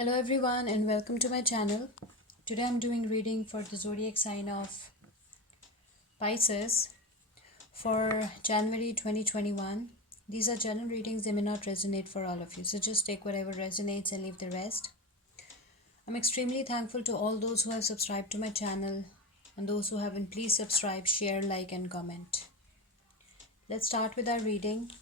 Hello everyone and welcome to my channel. Today I'm doing reading for the zodiac sign of Pisces for January 2021. These are general readings, they may not resonate for all of you. So just take whatever resonates and leave the rest. I'm extremely thankful to all those who have subscribed to my channel and those who haven't, please subscribe, share, like and comment. Let's start with our reading.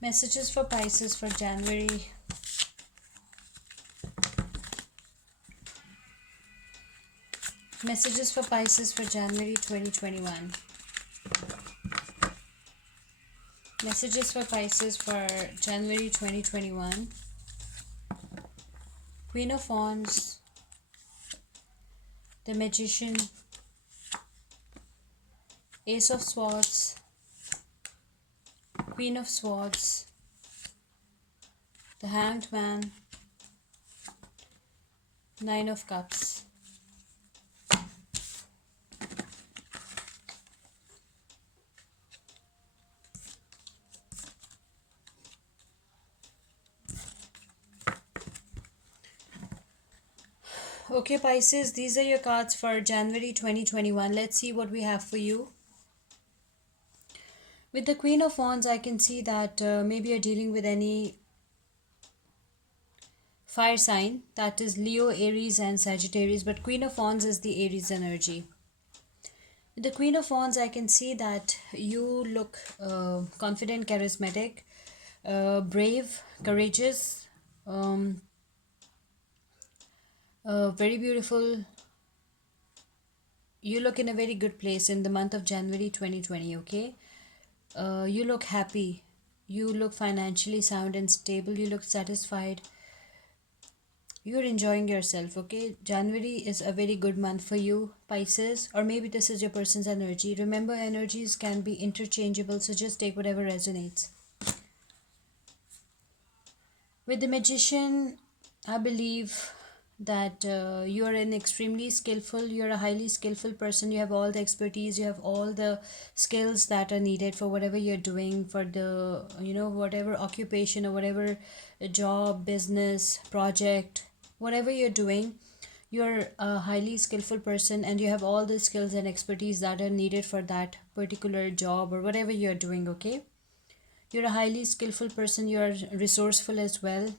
Messages for Pisces for January. Messages for Pisces for January 2021. Messages for Pisces for January 2021. Queen of Wands, the Magician, Ace of Swords, Queen of Swords, the Hanged Man, Nine of Cups. Okay, Pisces, these are your cards for January 2021. Let's see what we have for you. With the Queen of Wands, I can see that maybe you're dealing with any fire sign, that is Leo, Aries and Sagittarius, but Queen of Wands is the Aries energy. With the Queen of Wands, I can see that you look confident, charismatic, brave, courageous, very beautiful. You look in a very good place in the month of January 2020, okay? You look happy. You look financially sound and stable. You look satisfied. You're enjoying yourself, okay? January is a very good month for you, Pisces, or maybe this is your person's energy. Remember, energies can be interchangeable, so just take whatever resonates. With the Magician, I believe that you are an extremely skillful, you're a highly skillful person. You have all the expertise, you have all the skills that are needed for whatever you're doing, for the, whatever occupation or whatever job, business, project, whatever you're doing. You're a highly skillful person and you have all the skills and expertise that are needed for that particular job or whatever you're doing, okay? You're a highly skillful person, you are resourceful as well.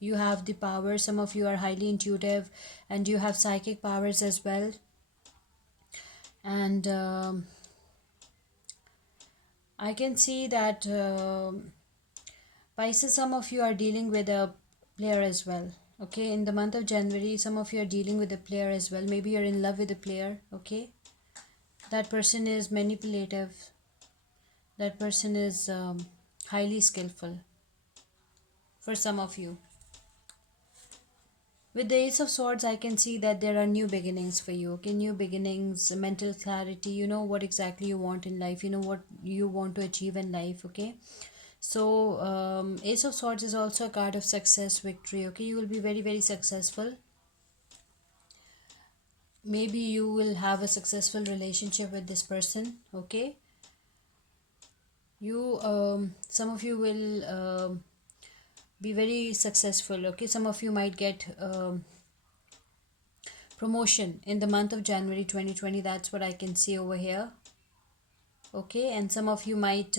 You have the power. Some of you are highly intuitive and you have psychic powers as well. And I can see that Pisces, some of you are dealing with a player as well. Okay, in the month of January, some of you are dealing with a player as well. Maybe you're in love with a player. Okay, that person is manipulative. That person is highly skillful for some of you. With the Ace of Swords, I can see that there are new beginnings for you. Okay, new beginnings, mental clarity. You know what exactly you want in life. You know what you want to achieve in life. Okay, so Ace of Swords is also a card of success, victory. Okay, you will be very, very successful. Maybe you will have a successful relationship with this person. Okay, you some of you will be very successful. Okay, some of you might get promotion in the month of January 2020. That's what I can see over here. Okay, and some of you might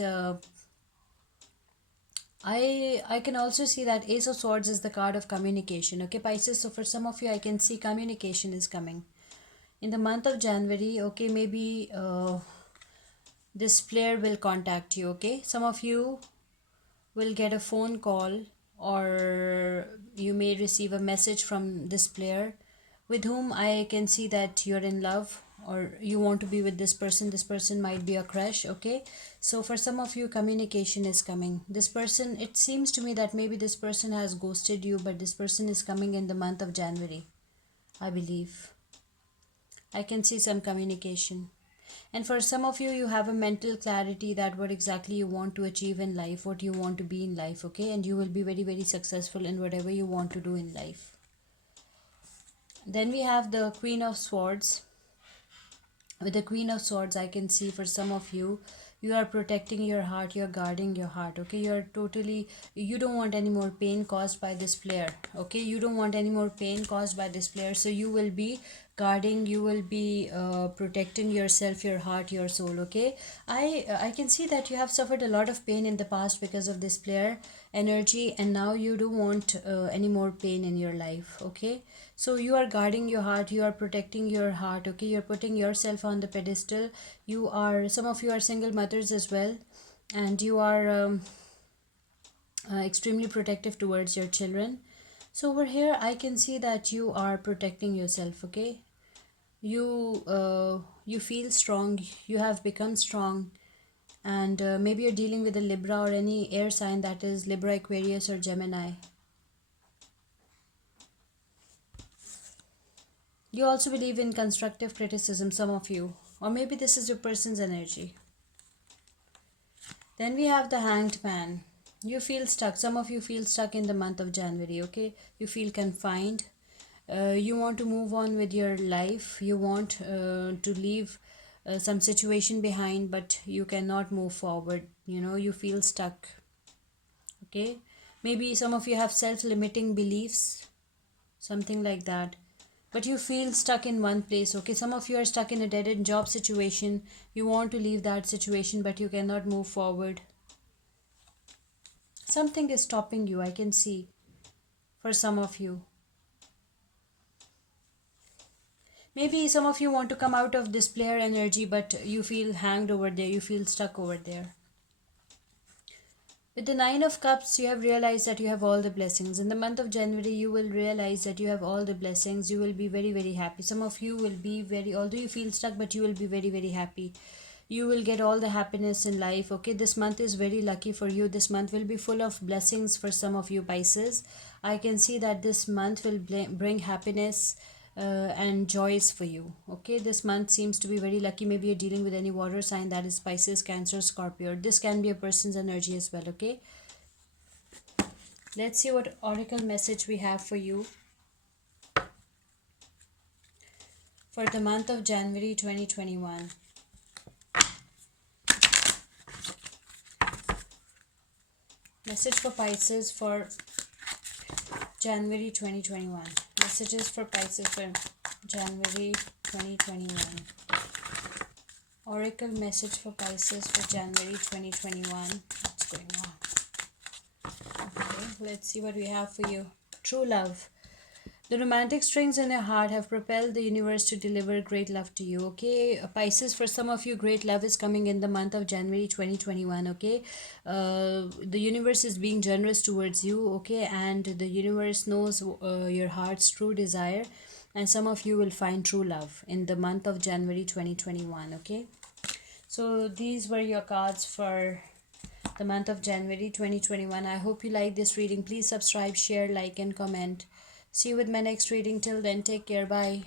I can also see that Ace of Swords is the card of communication. Okay, Pisces, so for some of you I can see communication is coming in the month of January. Okay, maybe this player will contact you. Okay, some of you will get a phone call or you may receive a message from this player with whom I can see that you're in love or you want to be with this person. This person might be a crush. Okay, so for some of you, communication is coming. This person, it seems to me that maybe this person has ghosted you, but this person is coming in the month of January, I believe. I can see some communication. And for some of you, you have a mental clarity that what exactly you want to achieve in life, what you want to be in life, okay? And you will be very, very successful in whatever you want to do in life. Then we have the Queen of Swords. With the Queen of Swords, I can see for some of you, you are protecting your heart, you're guarding your heart. Okay, you're totally, you don't want any more pain caused by this player. Okay, you don't want any more pain caused by this player, so you will be guarding, you will be protecting yourself, your heart, your soul. Okay, I can see that you have suffered a lot of pain in the past because of this player energy, and now you don't want any more pain in your life. Okay, so you are guarding your heart, you are protecting your heart. Okay, you're putting yourself on the pedestal. You are, some of you are single mothers as well, and you are extremely protective towards your children. So over here I can see that you are protecting yourself. Okay, you feel strong, you have become strong, and maybe you're dealing with a Libra or any air sign, that is Libra, Aquarius, or Gemini. You also believe in constructive criticism, some of you, or maybe this is your person's energy. Then we have the Hanged Man. You feel stuck. Some of you feel stuck in the month of January. Okay, you feel confined. You want to move on with your life. You want to leave some situation behind, but you cannot move forward. You know, you feel stuck. Okay, maybe some of you have self-limiting beliefs, something like that, but you feel stuck in one place. Okay, some of you are stuck in a dead-end job situation. You want to leave that situation, but you cannot move forward. Something is stopping you, I can see, for some of you. Maybe some of you want to come out of this player energy, but you feel hanged over there, you feel stuck over there. With the Nine of Cups, you have realized that you have all the blessings. In the month of January, you will realize that you have all the blessings. You will be very, very happy. Some of you will be very, although you feel stuck, but you will be very, very happy. You will get all the happiness in life. Okay, this month is very lucky for you. This month will be full of blessings for some of you Pisces. I can see that this month will bring happiness and joys for you. Okay, this month seems to be very lucky. Maybe you're dealing with any water sign, that is Pisces, Cancer, Scorpio. This can be a person's energy as well. Okay, let's see what oracle message we have for you for the month of January 2021. Message for Pisces for January 2021. Messages for Pisces for January 2021. Oracle message for Pisces for January 2021. What's going on? Okay, let's see what we have for you. True love. The romantic strings in your heart have propelled the universe to deliver great love to you. Okay, Pisces, for some of you, great love is coming in the month of January 2021. Okay, the universe is being generous towards you. Okay, and the universe knows your heart's true desire, and some of you will find true love in the month of January 2021. Okay, so these were your cards for the month of January 2021. I hope you like this reading. Please subscribe, share, like, and comment. See you with my next reading. Till then, take care. Bye.